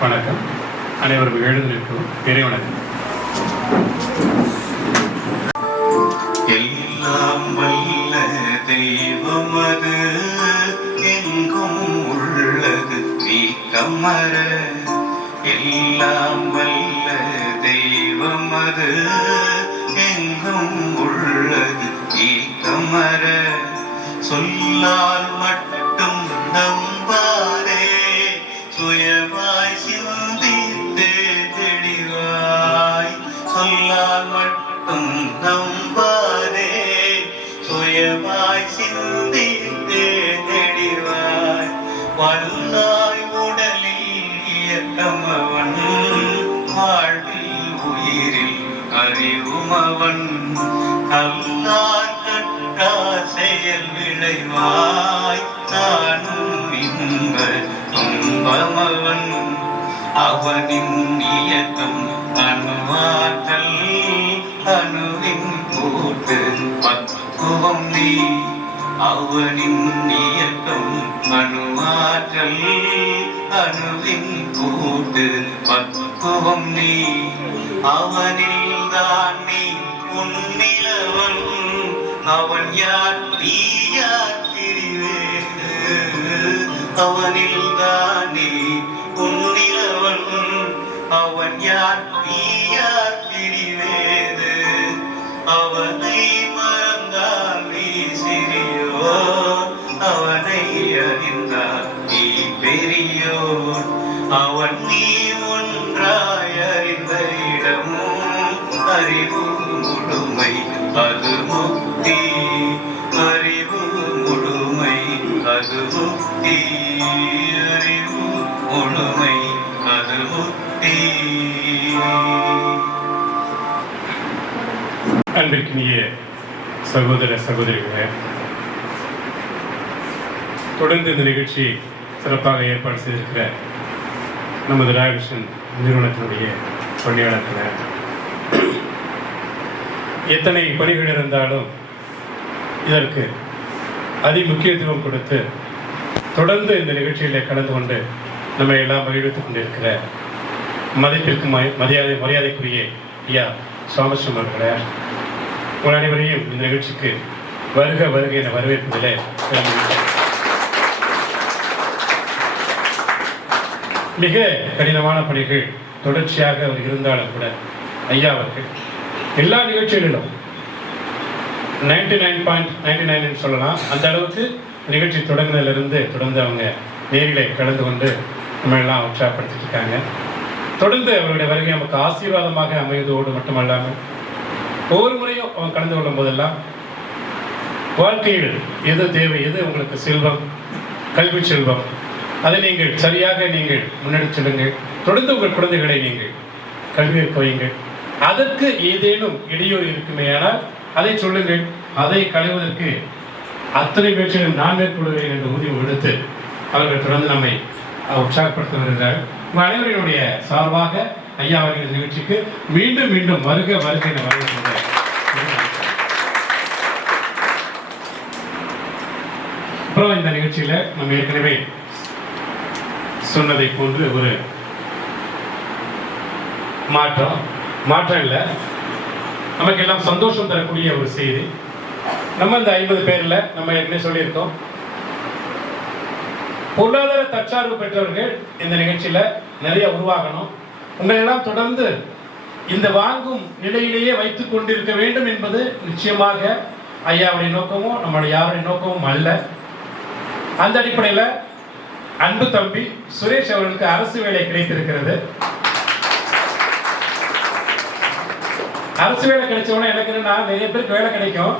வணக்கம். அனைவரும் எழுந்து நிற்கும் இறைவணக்கம். எல்லாம் வல்ல தெய்வமது எங்கும் உள்ளது நீக்கமர. எல்லாம் வல்ல தெய்வமது எங்கும் உள்ளது நீக்கமர. சொல்லால் மட்டும் நம்பாரே சுயமாய் சிந்தித்து தெளிவாய். சொல்லால் மட்டும் நம்பாரே சுயமாய் சிந்தித்து தெளிவாய். வல்லாய் உடலில் இயக்கமவன் வாழ்வில் உயிரில் அறிவுமவன். அல்லார் கட்டா செயல் விளைவாய் தானும் இன்ப துன்பமவன். அவனின் இயக்கம் அணுவாற்றல் அணுவின் கூட்டு பக்குவம் நீ. அவனின் இயக்கம் அணுவாற்றல் அணுவின் கூட்டு பக்குவம் நீ. அவனில் தான் நீ உன்னிலவன் அவன் யார் நீ யார் பிரிவேது. அவனில் தான் நீ உன்னிலவன் அவன் யார் நீ யார் பிரிவேது. அவனை மறந்தால் நீ சிறியோர் அவனை அறிந்தால் நீ பெரியோர். அவன் நீ ஒன்றாய் அறிந்த இடமும் அறிவு முழுமை அது முக்தி. அறிவு முழுமை அது முக்தி. அறிவு முழுமை அது முக்தி. அன்பிற்கினிய சகோதர சகோதரிகளே, தொடர்ந்து இந்த நிகழ்ச்சியை சிறப்பாக ஏற்பாடு செய்திருக்கிற நமது ராயகிருஷ்ணன் நிறுவனத்தினுடைய பணியாளர்கள், எத்தனை பணிகள் இருந்தாலும் இதற்கு அதிமுக்கியத்துவம் கொடுத்து தொடர்ந்து இந்த நிகழ்ச்சியிலே கலந்து கொண்டு நம்மை எல்லாம் மகிழ்வித்துக் கொண்டிருக்கிற மதிப்பிற்கும் மரியாதைக்குரிய ஐயா சோமஸ்வரம் அவர்களே, உங்கள் அனைவரையும் இந்த நிகழ்ச்சிக்கு வருக வருக என வரவேற்பதிலே மிக கடினமான பணிகள் தொடர்ச்சியாக அவர் இருந்தாலும் கூட ஐயா அவர்கள் எல்லா நிகழ்ச்சிகளிலும் 99.99 சொல்லலாம். அந்த அளவுக்கு நிகழ்ச்சி தொடங்கினதிலிருந்து தொடர்ந்து அவங்க நேரிலே கலந்து கொண்டு நம்ம எல்லாம் உற்சாகப்படுத்திட்டு இருக்காங்க. தொடர்ந்து அவருடைய வருகை நமக்கு ஆசீர்வாதமாக அமைவதோடு மட்டுமல்லாமல் ஒவ்வொரு முறையும் அவங்க கலந்து கொள்ளும் போதெல்லாம் வாழ்க்கையில் எது தேவை, எது உங்களுக்கு செல்வம், கல்வி செல்வம், அதை நீங்கள் சரியாக நீங்கள் முன்னெடுத்து செல்லுங்கள். தொடர்ந்து உங்கள் குழந்தைகளை நீங்கள் கல்வி கற்க வையுங்கள். அதற்கு ஏதேனும் இடையூறு இருக்குமேயானால் அதை சொல்லுங்கள். அதை களைவதற்கு அத்தனை முயற்சிகளும் நான் மேற்கொள்கிறேன் என்று உறுதி எடுத்து அவர்கள் தொடர்ந்து நம்மை உற்சாகப்படுத்த வருகிறார்கள். உங்கள் அனைவரினுடைய சார்பாக ஐயா அவர்கள் நிகழ்ச்சிக்கு மீண்டும் மீண்டும் வருக வருக என வரவேற்கின்றேன். அப்புறம் இந்த நிகழ்ச்சியில நம்ம ஏற்கனவே சொன்னதை போன்று ஒரு மாற்றம் இல்லை, நமக்கு எல்லாம் சந்தோஷம் தரக்கூடிய ஒரு செய்தி. நம்ம இந்த 50 பேர்ல நம்ம ஏற்கனவே சொல்லியிருக்கோம், பொருளாதார தற்சார்பு பெற்றவர்கள் இந்த நிகழ்ச்சியில நிறைய உருவாகணும். உங்களை எல்லாம் தொடர்ந்து இந்த வாங்கும் நிலையிலேயே வைத்துக் கொண்டிருக்க வேண்டும் என்பது நிச்சயமாக ஐயாவுடைய நோக்கமும் நம்முடைய யாருடைய நோக்கமும் அல்ல. அந்த அடிப்படையில் அன்பு தம்பி சுரேஷ் அவர்களுக்கு அரசு வேலை கிடைத்திருக்கிறது. அரசு வேலை கிடைச்சவொடனே எனக்கு என்னன்னா, நிறைய பேருக்கு வேலை கிடைக்கும்,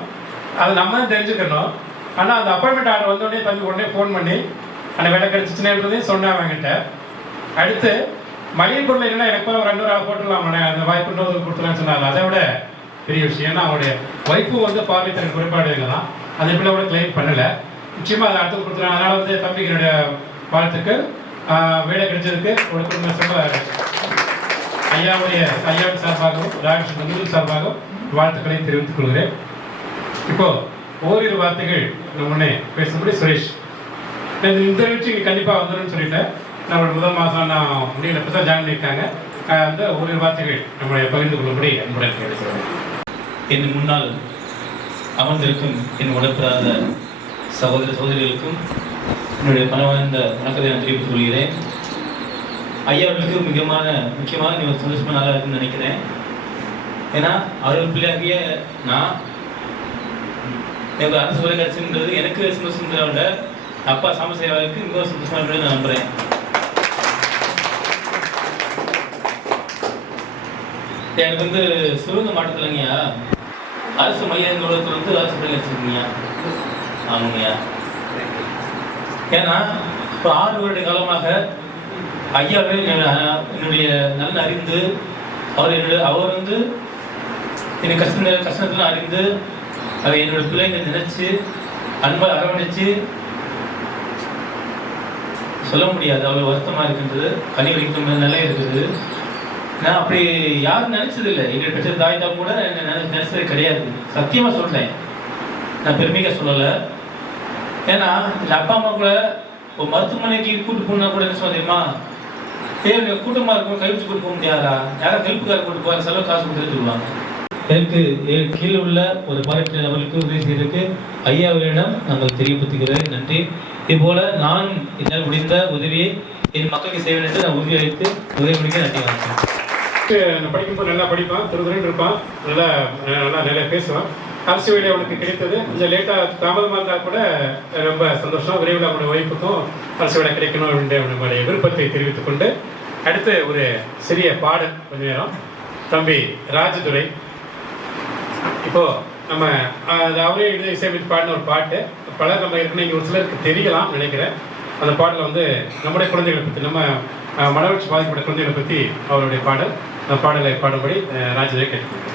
அது நம்ம தான் தெரிஞ்சுக்கணும். ஆனால் அந்த அப்பாயின்மெண்ட் ஆர்டர் வந்தோடனே தம்பி உடனே ஃபோன் பண்ணி அந்த வேலை கிடைச்சிச்சுன்றதையும் சொன்னாங்க என்கிட்ட. அடுத்து மளிகை பொருள் என்னன்னா, எனக்கு ஒரு 2 ஆள் போட்டுடலாம், அந்த வாய்ப்பு இன்னொரு கொடுத்துலான்னு சொன்னாங்க. அதை விட பெரிய விஷயம், ஏன்னா அவங்களுடைய ஒய்ஃபும் வந்து பார்வைத்திறன் குறைபாடுங்க தான், அதை எப்படி கூட கிளைம் பண்ணலை. நிச்சயமாக அதை அடுத்து கொடுத்துருவாங்க. அதனால் வந்து தம்பிக்கு என்னுடைய வாழ்த்துக்கு வேலை கிடைச்சதுக்கு ஒரு குடும்ப சொல்ல ஐயாவின் சார்பாகவும் ராமகிருஷ்ணன் நந்தூர் சார்பாகவும் வாழ்த்துக்களை தெரிவித்துக் கொள்கிறேன். இப்போ ஓரிரு வார்த்தைகள் முன்னே பேசும்படி சுரேஷ், இந்த நிகழ்ச்சி கண்டிப்பாக வந்துடும் சொல்லிட்டேன். நம்ம முதல் மாதம் நான் முடியல இப்போ தான் ஜாயின் பண்ணியிருக்காங்க. அந்த ஒரு வார்த்தைகள் நம்மளை பகிர்ந்து கொள்ளும்படி அன்புடன் கேட்டுக்கிறோம். என் முன்னால் அமர்ந்திருக்கும் என் உடற்பிராத சகோதர சகோதரிகளுக்கும் என்னுடைய பணவாய்ந்த வணக்கத்தை நான் தெரிவித்துக் கொள்கிறேன். ஐயா அவர்களுக்கு முக்கியமாக நீ ஒரு சந்தோஷமான நாளாக இருக்குன்னு நினைக்கிறேன். ஏன்னா அவர்கள் பிள்ளையாகிய நான் எனக்கு அரசு வேலை கிடைச்சுன்றது எனக்கு சந்தோஷத்தை விட அப்பா சாமி செய்வாருக்கு இன்னொரு சந்தோஷமாக இருக்குன்னு நான் நம்புகிறேன். எனக்கு சுருங்க மாட்டதில்லைங்கய்யா, அரசு மைய நிறுவனத்தில் அரசு பிள்ளை வச்சுருக்கீங்க. ஆமாங்கய்யா. ஏன்னா இப்போ 6 வருட காலமாக ஐயாவே என்னுடைய நல்ல அறிந்து அவர் எனக்கு கஷ்டத்தில் அறிந்து அவர் என்னோட பிள்ளைங்க நினைச்சு அன்பை அரவணைச்சு சொல்ல முடியாது, அவ்வளோ வருத்தமாக இருக்கின்றது. கனி வலிக்கும் நிலை இருக்குது. நான் அப்படி யாரும் நினைச்சது இல்லை. எங்கள் பெற்ற தாய் தான் கூட என்ன நினைச்சது கிடையாது. சத்தியமாக சொல்கிறேன், நான் பெருமையாக சொல்லலை. ஏன்னா இந்த அப்பா அம்மா கூட ஒரு மருத்துவமனைக்கு கூட்டு போனா கூட என்ன சொல்லுமா, கூட்டமாக இருக்கும், கை வச்சு கூட்டு போக முடியாதா, யாராவது ஹெல்ப்புக்கார கூட்டு போகிற செலவு காசு கொடுத்துட்டு சொல்லுவாங்க. எனக்கு கீழே உள்ள ஒரு பாராட்டு நபர்களுக்கு உதவி செய்வதற்கு ஐயாவிடம் நாங்கள் தெரியப்படுத்துகிறேன். நன்றி. இதுபோல நான் என்னால் முடிந்த உதவியை என் மக்களுக்கு செய்வேன் என்று நான் உறுதியளித்து உதவி முடிக்க நன்றி. வணக்கம். படிக்கும்போது நல்லா படிப்பான், துருதுருன்னு இருப்பான், நல்லா பேசுவான். அரசு வேலை அவனுக்கு கிடைத்தது. கொஞ்சம் லேட்டாக தாமதமாக இருந்தால் கூட ரொம்ப சந்தோஷம். விரைவில் அவனுடைய ஒய்ஃபுக்கும் அரசு வேலை கிடைக்கணும் அப்படின்ற நம்மளுடைய விருப்பத்தை தெரிவித்துக் கொண்டு அடுத்து ஒரு சிறிய பாடல் கொஞ்ச நேரம் தம்பி ராஜதுரை. இப்போது நம்ம அவரே எழுதி இசையமைத்து பாடின ஒரு பாட்டு பலர் நம்ம ஏற்கனவே இங்கே ஒரு சிலருக்கு தெரியலாம் நினைக்கிறேன். அந்த பாடலில் நம்முடைய குழந்தைகளை பற்றி, நம்ம மனவளர்ச்சி பாதிக்கப்பட்ட குழந்தைகளை பற்றி அவருடைய பாடல். அந்த பாடலை பாடும்படி ராஜதுரை கேட்டுக்கொள்கிறேன்.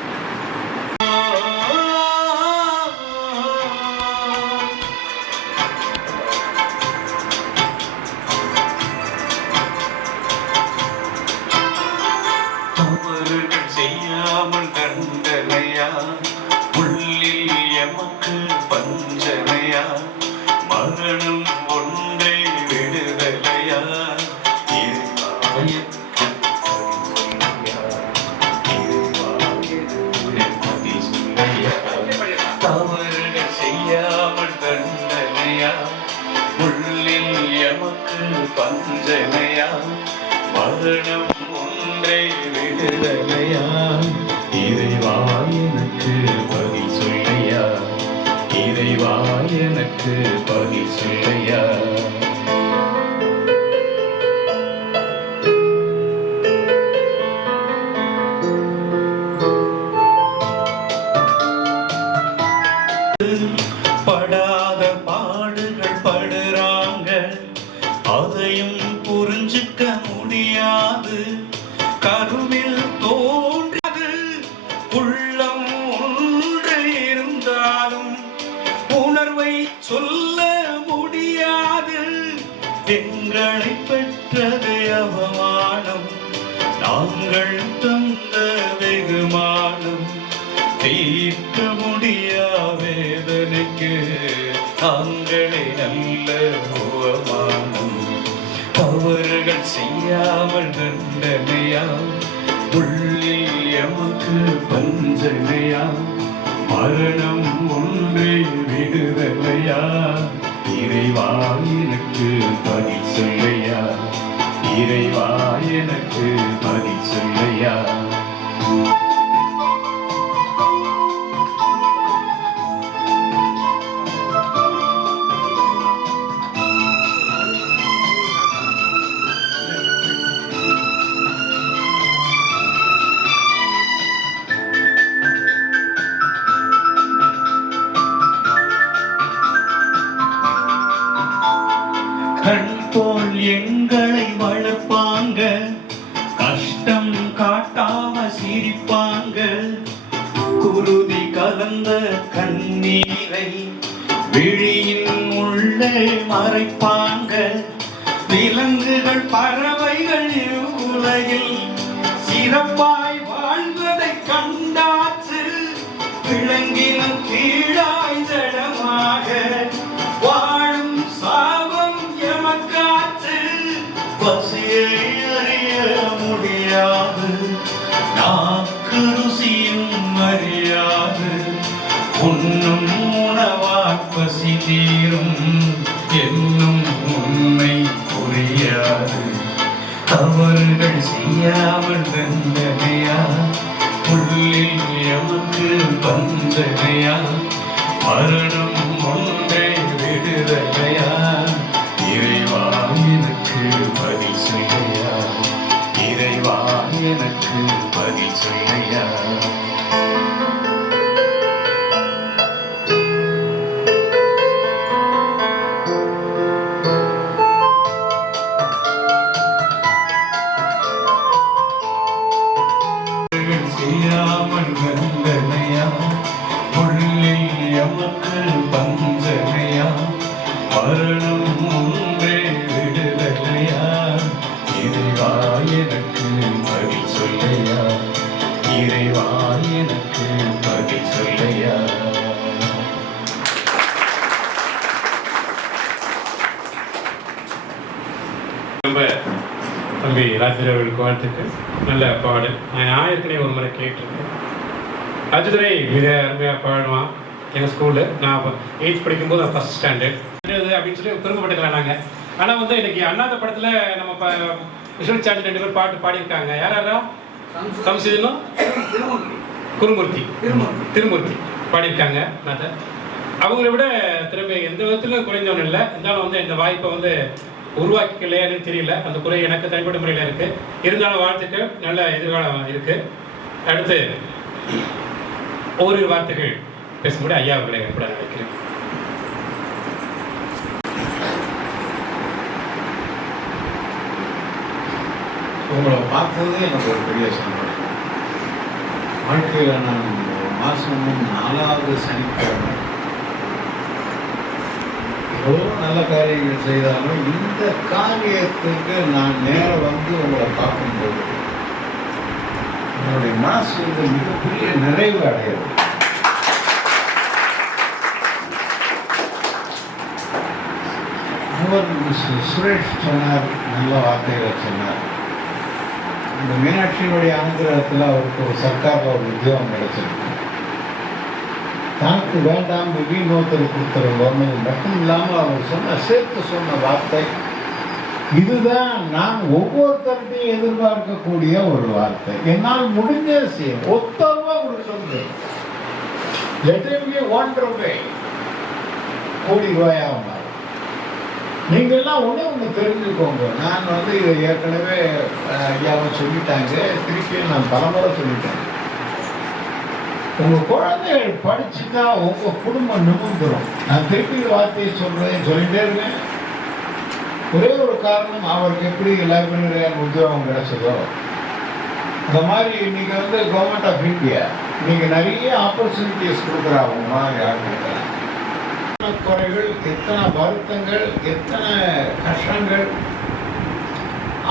பஞ்சனையா மரணம் ஒன்றே விடுதலையா, இறைவா எனக்கு பதில் சொல்லையா, இறைவா எனக்கு பதில் சொல்லையா. படாத பாடுகள் படுறாங்க, அதையும் புரிஞ்சுக்க முடியாது. கருவில் தோன்றது உள்ளம் ஒன்று இருந்தாலும் உணர்வை சொல்ல முடியாது. எங்களை பெற்றது அவமானம், நாங்கள் தந்த வெகுமானம். தீர்க்க முடியா வேதனைக்கு தாங்களே நல்ல உவமானம். அவர்கள் செய்யாமல் தண்டனையா, உள்ளில் எமக்கு பஞ்சனையா, மரணம் ஒன்றே விடுதலையா, இறைவா எனக்கு பதில் சொல்லையா, இறைவா எனக்கு பதில் சொல்லையா. கண் போல் எங்களை வளர்ப்பாங்க, கஷ்டம் காட்டாம சிரிப்பாங்க. குருதி கலந்த கண்ணீரை விழியின் உள்ளே மறைப்பாங்க. விலங்குகள் பறவைகள் உலகில் சிறப்பாய் வாழ்வதை கண்டாச்சு. விலங்கினும் கீழாய் ஜடமாக வாழும் சாபம் எமக்காச்சு. தீரும் என்னும் உண்மை புரியாது. தவறுகள் செய்யாமல் தண்டனையா, புள்ளில் எமக்கு வந்தனையா, மரணம் ஒன்றே விடுதலையா, இறைவா எனக்கு பதில் சொல்லையா, இறைவா எனக்கு பதில் சொல்லையா. செய்யாமல் வந்தனையா, புள்ளில் எமக்கு பஞ்சனையா, மரணம் ஒன்றே விடுதலையா, இறைவா எனக்கு பதில் சொல்லையா, இறைவா எனக்கு பதில் சொல்லையா. நம்ம தம்பி ராஜதுரை அவர்களுக்கு வாழ்த்துக்கள். நல்ல பாடல். நான் ஏற்கனவே ஒரு முறை கேட்டிருக்கேன். ராஜதுரை மிக அருமையாக பாடுவான். எங்கள் ஸ்கூலில் நான் 8th படிக்கும்போது நான் ஃபஸ்ட் ஸ்டாண்டர்ட் அப்படின்னு சொல்லி பெருமைப்பட்டுக்கலாம் நாங்கள். ஆனால் வந்து இன்னைக்கு அண்ணாத படத்தில் நம்ம விஷுவல் சார்ஜ் 2 பேர் பாட்டு பாடியிருக்காங்க. யாரா? சம்சிதனும் திருமூர்த்தி பாடியிருக்காங்க. அவங்கள விட திறமை எந்த விதத்திலும் குறைந்தவன் இல்லை. இருந்தாலும் வந்து இந்த வாய்ப்பை வந்து உருவாக்கிக்கலையான்னு தெரியல. அந்த குறை எனக்கு தனிப்பட்ட முறையில் இருக்குது. இருந்தாலும் வாழ்த்துக்கள். நல்ல எதிர்காலம் இருக்குது. அடுத்து ஓரிரு வார்த்தைகள் பேசும்போது ஐயா அவர்களை கூட நினைக்கிறேன். உங்களை பார்த்தது எனக்கு ஒரு பெரிய சந்தோஷம். வாழ்க்கையில் நான் மாதமும் 4வது சனிக்கிழமை எவ்வளோ நல்ல காரியங்கள் செய்தாலும் இந்த காரியத்துக்கு நான் நேரம் வந்து உங்களை பார்க்கும்போது என்னுடைய மனசு வந்து மிகப்பெரிய நிறைவு அடைகிறது. சுரேஷ் சொன்னார், நல்ல வார்த்தைகளை சொன்னார். இந்த மீனாட்சியினுடைய அனுகிரகத்தில் அவருக்கு ஒரு சர்க்காரில் ஒரு உத்தியோகம் கிடைச்சிருக்கு. தனக்கு வேண்டாம் இன்னொருத்தர் கொடுத்துருவோம்னு மட்டும் இல்லாமல் அவர் சேர்த்து சொன்ன வார்த்தை இதுதான். நான் ஒவ்வொருத்தருடையும் எதிர்பார்க்கக்கூடிய ஒரு வார்த்தை. என்னால் முடிஞ்ச செய்யும். ஒத்தரவா கொடுக்க கோடி ரூபாயாகும். நீங்க எல்லாம் ஒண்ணு தெரிஞ்சுக்கோங்க. நான் வந்து இதை ஏற்கனவே ஐயாவை சொல்லிட்டாங்க, திருப்பியும் நான் பலமுறை சொல்லிட்டேன். உங்க குழந்தைகள் படிச்சுட்டா உங்க குடும்பம் நிமிர்ந்துடும். நான் திருப்பி வார்த்தையை சொல்லிட்டே இருக்கேன். ஒரே ஒரு காரணம், அவருக்கு எப்படி லைப்ரரியால் உத்தியோகம் கிடைச்சதோ இந்த மாதிரி இன்னைக்கு வந்து கவர்மெண்ட் ஆஃப் இந்தியா இன்னைக்கு நிறைய ஆப்பர்ச்சுனிட்டிஸ் கொடுக்குறாங்க. யாருக்கு எத்தனை குறைகள், எத்தனை வருத்தங்கள், எத்தனை கஷ்டங்கள்,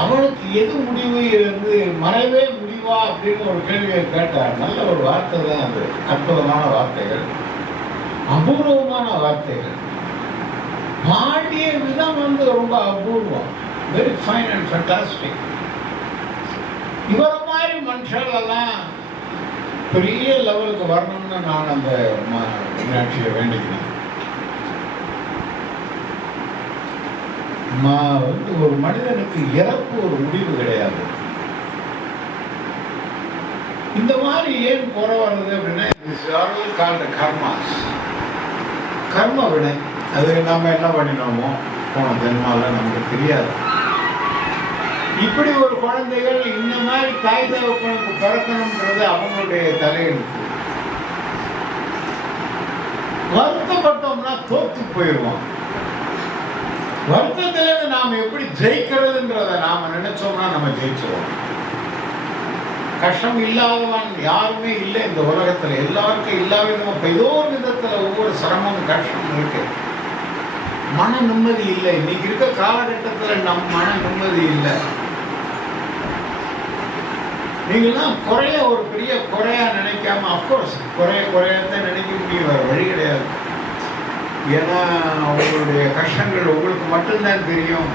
அவனுக்கு எது முடிவு இருந்து மறைவே முடிவா அப்படின்னு ஒரு கேள்வியை கேட்டார். நல்ல ஒரு வார்த்தை தான் அது. அற்புதமான வார்த்தைகள், அபூர்வமான வார்த்தைகள். பாடிய விதம் வந்து ரொம்ப அபூர்வம். Very fine and fantastic. இவரை மாதிரி மனுஷர்களெல்லாம் பெரிய லெவலுக்கு வரணும்னு நான் அந்த மீனாட்சியை வேண்டிக்கிறேன். வந்து ஒரு மனிதனுக்கு இறப்பு ஒரு முடிவு கிடையாது. இந்த மாதிரி ஏன் குறை வருது அப்படின்னா, கர்ம வினை. அது நம்ம என்ன பண்ணினோமோ போன ஜென்மால நமக்கு தெரியாது. இப்படி ஒரு குழந்தைகள் இந்த மாதிரி தாய் தகப்பனுக்கு பிறக்கணும்ன்றது அவங்களுடைய தலையெழுத்து. வருத்தப்பட்டோம்னா தோத்து போயிடுவோம். வருத்தத்திலிருந்து நாம் எப்படி ஜெயிக்கிறதுன்றத நாம நினைச்சோம்னா நம்ம ஜெயிச்சிருவோம். கஷ்டம் இல்லாதவன் யாருமே இல்லை இந்த உலகத்துல. எல்லாருக்கும் இல்லாத ஏதோ ஒரு விதத்துல ஒவ்வொரு சிரமம் கஷ்டம் இருக்கு. மன நிம்மதி இல்லை. இன்னைக்கு இருக்க காலகட்டத்துல நம் மன நிம்மதி இல்லை. நீங்கள்லாம் குறைய ஒரு பெரிய குறையா நினைக்காம, அப்கோர்ஸ் குறையத்தான் நினைக்க முடியும், வேற வழி கிடையாது. ஏன்னா அவங்களுடைய கஷ்டங்கள் உங்களுக்கு மட்டும்தான் தெரியும்.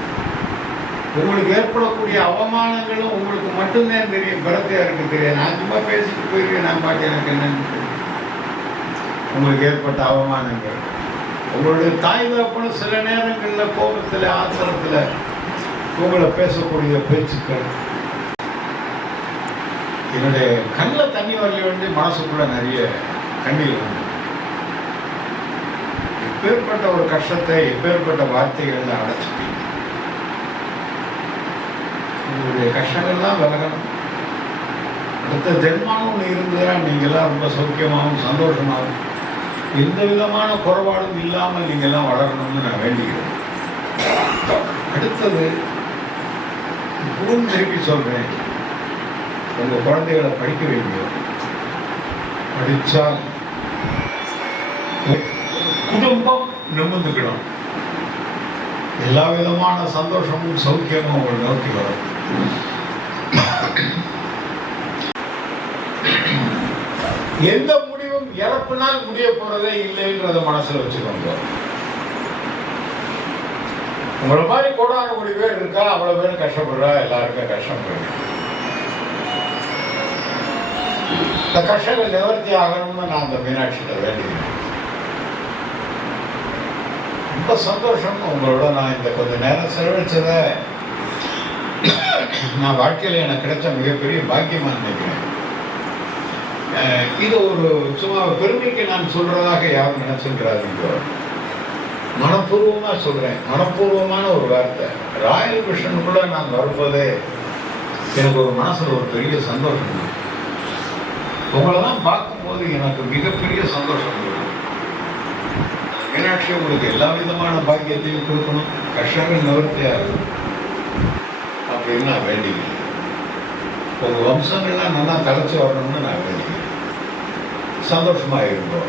உங்களுக்கு ஏற்படக்கூடிய அவமானங்களும் உங்களுக்கு மட்டும்தான் தெரியும். பிறத்தையாருக்கு தெரியாது. நான் சும்மா பேசிட்டு போயிருக்கேன். நான் பார்த்து எனக்கு என்னன்னு தெரியும். உங்களுக்கு ஏற்பட்ட அவமானங்கள் உங்களுடைய தாய் தகப்பனும் சில நேரங்களில் கோபத்தில் ஆத்திரத்தில் உங்களை பேசக்கூடிய பேச்சுக்கள் என்னுடைய கண்ணில் தண்ணி வரல வேண்டி மனசுக்குள்ள நிறைய கண்ணீர் வந்து எப்பேற்பட்ட ஒரு கஷ்டத்தை எப்பேற்பட்ட வார்த்தைகள்ல அடைச்சிட்டீங்க. உங்களுடைய கஷ்டங்கள்லாம் விலகணும். அடுத்த ஜென்மானம் ஒன்று இருந்ததுன்னா நீங்கள்லாம் ரொம்ப சௌக்கியமாகவும் சந்தோஷமாகவும் எந்த விதமான குறைபாடும் இல்லாமல் நீங்கள்லாம் வளரணும்னு நான் வேண்டிக்கிறேன். அடுத்தது இப்பவும் திருப்பி சொல்றேன், உங்க குழந்தைகளை படிக்க வைங்க. படிச்சால் குடும்பம் நிமிர்ந்துக்கணும். எல்லா விதமான சந்தோஷமும் சௌக்கியமும் உங்களை நோக்கி வரும். எந்த முடிவும் இறப்பினால் முடிய போறதே இல்லைன்றத மனசுல வச்சுக்கோங்க. உங்களை மாதிரி கோடான கோடி பேர் இருக்கா, அவ்வளவு பேர் கஷ்டப்படுறா, எல்லாருக்கும் கஷ்டம் போயிடும். இந்த கஷ்டங்கள் நிவர்த்தி ஆகணும்னு நான் அந்த மீனாட்சியில வேண்டிக்கிறேன். ரொம்ப சந்தோஷம் உங்களோட நான் இந்த கொஞ்ச நேரம் செலவழிச்சத நான் வாழ்க்கையில் எனக்கு கிடைச்ச மிகப்பெரிய பாக்கியமா நினைக்கிறேன். இது ஒரு சும்மா பெருமைக்கு நான் சொல்றதாக யாரும் நினைச்சிருக்கிறாங்க. மனப்பூர்வமா சொல்றேன், மனப்பூர்வமான ஒரு வார்த்தை. ராயல் கிருஷ்ணனுக்குள்ள நான் வரும்போதே எனக்கு ஒரு மனசுல ஒரு பெரிய சந்தோஷம். உங்களெல்லாம் பார்க்கும்போது எனக்கு மிகப்பெரிய சந்தோஷம். மீனாட்சி உங்களுக்கு எல்லா விதமான பாக்கியத்தையும் கொடுக்கணும், கஷ்டங்கள் நிவர்த்தியாகும் அப்படின்னு நான் வேண்டிக்கிறேன். உங்க வம்சங்கள்லாம் நல்லா தலைச்சு வரணும்னு நான் வேண்டிக்கிறேன். சந்தோஷமா இருந்தோம்.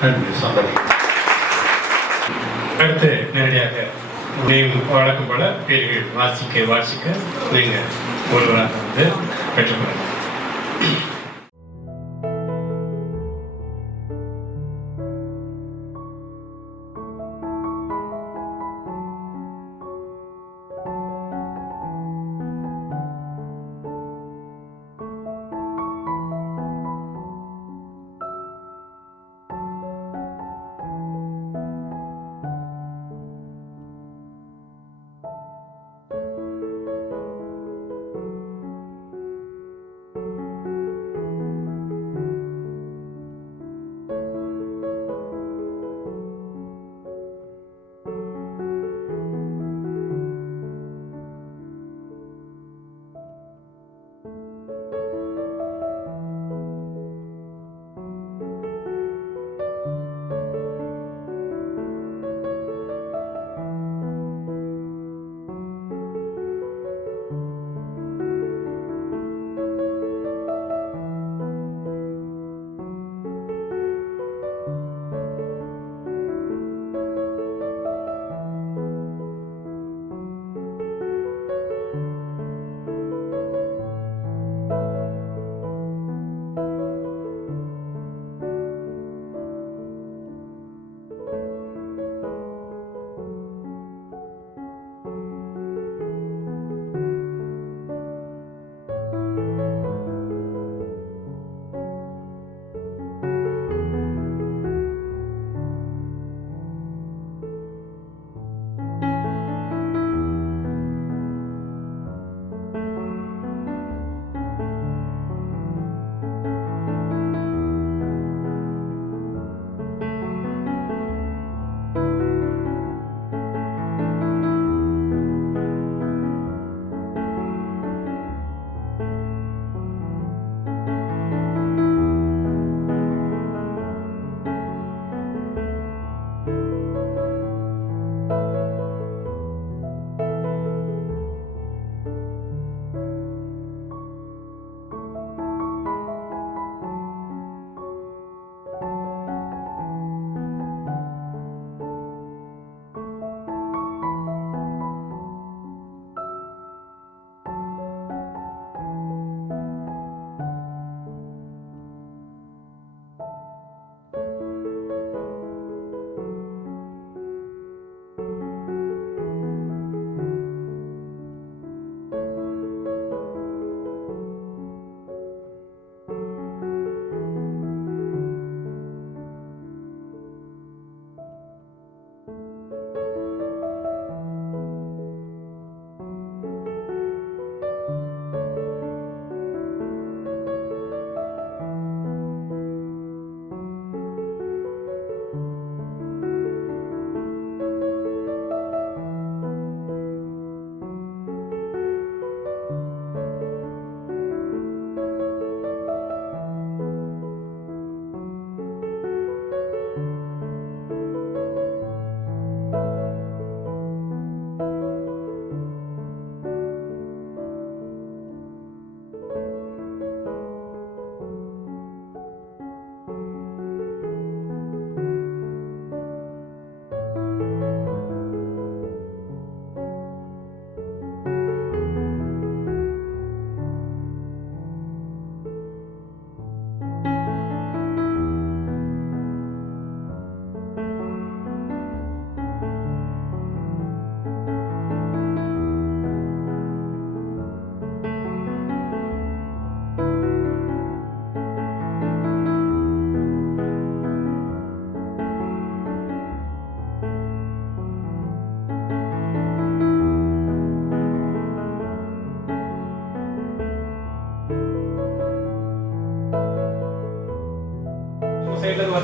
நன்றி. சந்தோஷம். அடுத்து நேரடியாக நீங்கள் வழக்கம் போல பேர்கள் வாசிக்க நீங்கள் ஒருவராக வந்து பெற்றுக்கொள்ளலாம்.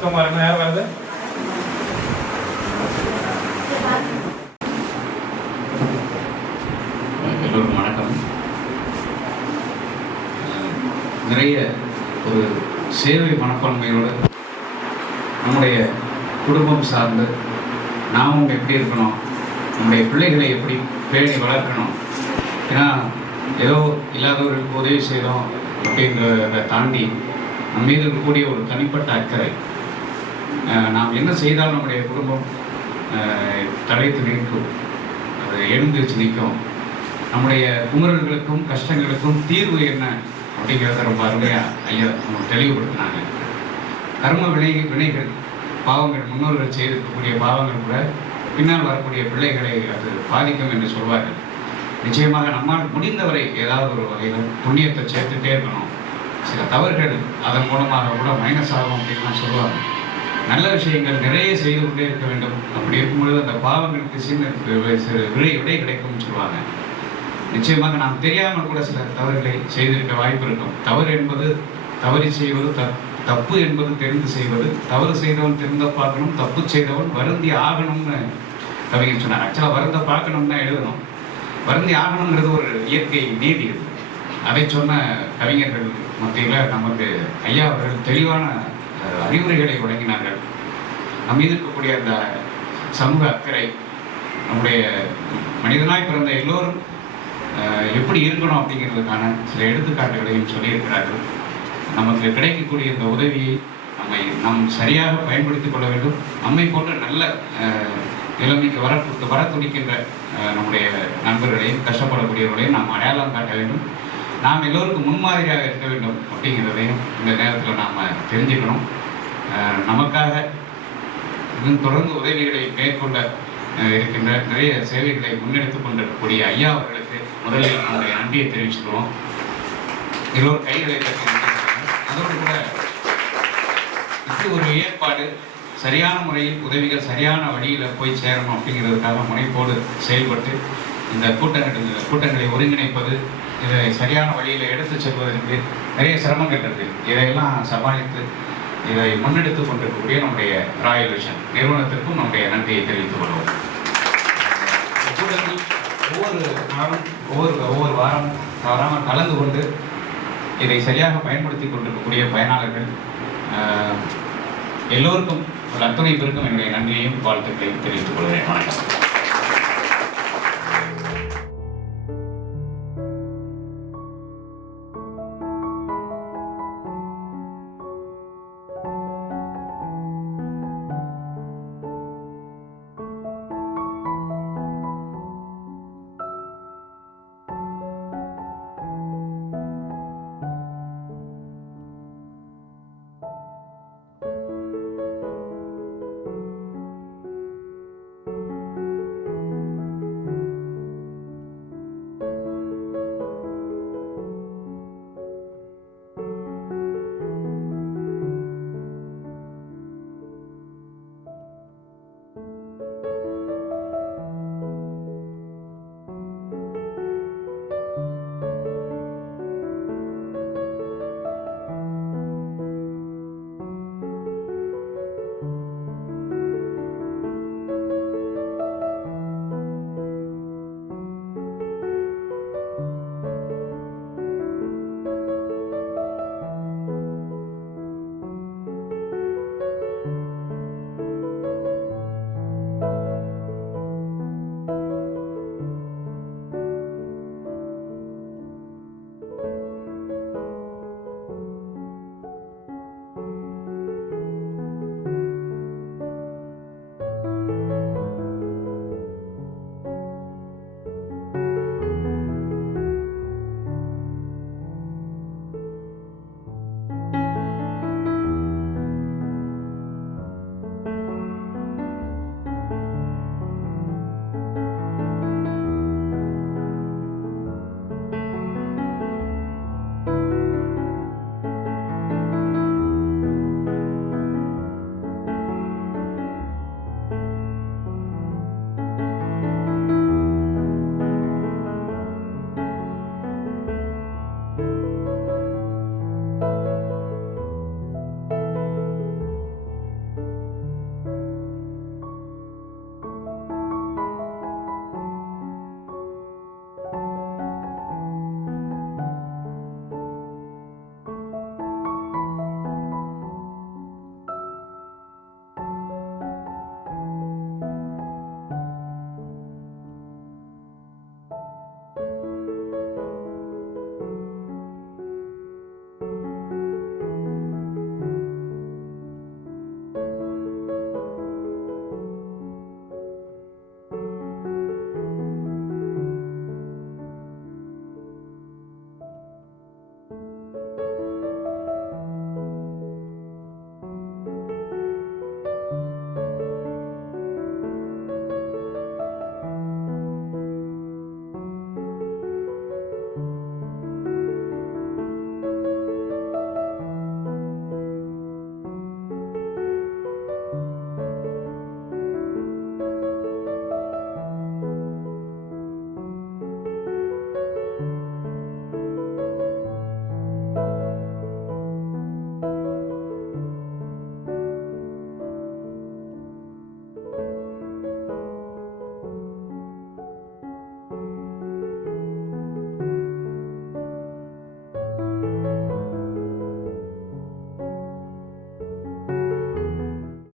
பக்கமாக இருக்கணும். யார் வருது? எல்லோருக்கும் வணக்கம். நிறைய ஒரு சேவை மனப்பான்மையோடு நம்முடைய குடும்பம் சார்ந்து நாமும் எப்படி இருக்கணும், நம்முடைய பிள்ளைகளை எப்படி பேணி வளர்க்கணும். ஏன்னா ஏதோ இல்லாதவர்களுக்கு உதவி செய்கிறோம் அப்படின்றத தாண்டி நம்ம மீது இருக்கக்கூடிய ஒரு தனிப்பட்ட அக்கறை. நாம் என்ன செய்தால் நம்முடைய குடும்பம் தடைத்து நிற்கும், அது எழுந்திருச்சு நிற்கும், நம்முடைய குமுறல்களுக்கும் கஷ்டங்களுக்கும் தீர்வு என்ன அப்படிங்கிறத ரொம்ப அருமையாக ஐயா நமக்கு தெளிவுபடுத்தினாங்க. கர்ம வினைகள் பாவங்கள், முன்னோர்கள் செய்திருக்கக்கூடிய பாவங்கள் கூட பின்னால் வரக்கூடிய பிள்ளைகளை அது பாதிக்கும் என்று சொல்வார்கள். நிச்சயமாக நம்மால் முடிந்தவரை ஏதாவது ஒரு வகையில் புண்ணியத்தை சேர்த்துட்டே இருக்கணும். சில தவறுகள் அதன் மூலமாக கூட மைனஸ் ஆகும் அப்படின்லாம் சொல்லுவாங்க. நல்ல விஷயங்கள் நிறைய செய்து கொண்டே இருக்க வேண்டும். அப்படி இருக்கும்பொழுது அந்த பாவங்களுக்கு விடை கிடைக்கும்னு சொல்லுவாங்க. நிச்சயமாக நாம் தெரியாமல் கூட சில தவறுகளை செய்திருக்க வாய்ப்பு இருக்கும். தவறு என்பது தவறி செய்வது, தப்பு என்பது தெரிந்து செய்வது. தவறு செய்தவன் திருந்த பார்க்கணும், தப்பு செய்தவன் வருந்தி ஆகணும்னு கவிஞர் சொன்னார். ஆக்சுவலாக வருந்த பார்க்கணும்னு தான் எழுதணும். வருந்தி ஆகணுங்கிறது ஒரு இயற்கை நீதி. அதை சொன்ன கவிஞர்கள் மத்தியில் நமக்கு ஐயா அவர்கள் தெளிவான அறிவுரைகளை வழங்கினார்கள். நம் மீது இருக்கக்கூடிய அந்த சமூக அக்கறை, நம்முடைய மனிதனாய் பிறந்த எல்லோரும் எப்படி இருக்கணும் அப்படிங்கிறதுக்கான சில எடுத்துக்காட்டுகளையும் சொல்லியிருக்கிறார்கள். நமக்கு கிடைக்கக்கூடிய இந்த உதவியை நாம் சரியாக பயன்படுத்திக் கொள்ள வேண்டும். நம்மை போன்ற நல்ல நிலைமைக்கு வர துடிக்கின்ற நம்முடைய நண்பர்களையும் கஷ்டப்படக்கூடியவர்களையும் நாம் அடையாளம் காட்ட வேண்டும். நாம் எல்லோருக்கும் முன்மாதிரியாக இருக்க வேண்டும் அப்படிங்கிறதையும் இந்த நேரத்தில் நாம் தெரிஞ்சுக்கணும். நமக்காக இன்னும் தொடர்ந்து உதவிகளை மேற்கொள்ள இருக்கின்ற நிறைய சேவைகளை முன்னெடுத்துக் கொண்டிருக்கக்கூடிய ஐயா அவர்களுக்கு முதலில் நம்முடைய நன்றியை தெரிவிச்சுக்கிறோம். எல்லோரும் கைகளை அதோடு கூட இப்படி ஒரு ஏற்பாடு சரியான முறையில் உதவிகள் சரியான வழியில் போய் சேரணும் அப்படிங்கிறதுக்காக முனைப்போடு செயல்பட்டு இந்த கூட்டங்களை ஒருங்கிணைப்பது, இதை சரியான வழியில் எடுத்து செல்வதற்கு நிறைய சிரமங்கள் இருக்குது. இதையெல்லாம் சமாளித்து இதை முன்னெடுத்து கொண்டிருக்கக்கூடிய நம்முடைய ராயல் விஷன் நிறுவனத்திற்கும் நம்முடைய நன்றியை தெரிவித்துக் கொள்வோம். கூட்டத்தில் ஒவ்வொரு நாளும் ஒவ்வொரு வாரம் தவறாமல் கலந்து கொண்டு இதை சரியாக பயன்படுத்தி கொண்டிருக்கக்கூடிய பயனாளர்கள் எல்லோருக்கும் அத்தனை பேருக்கும் என்னுடைய நன்றியையும் வாழ்த்துக்களையும் தெரிவித்துக் கொள்கிறேன். வணக்கம்.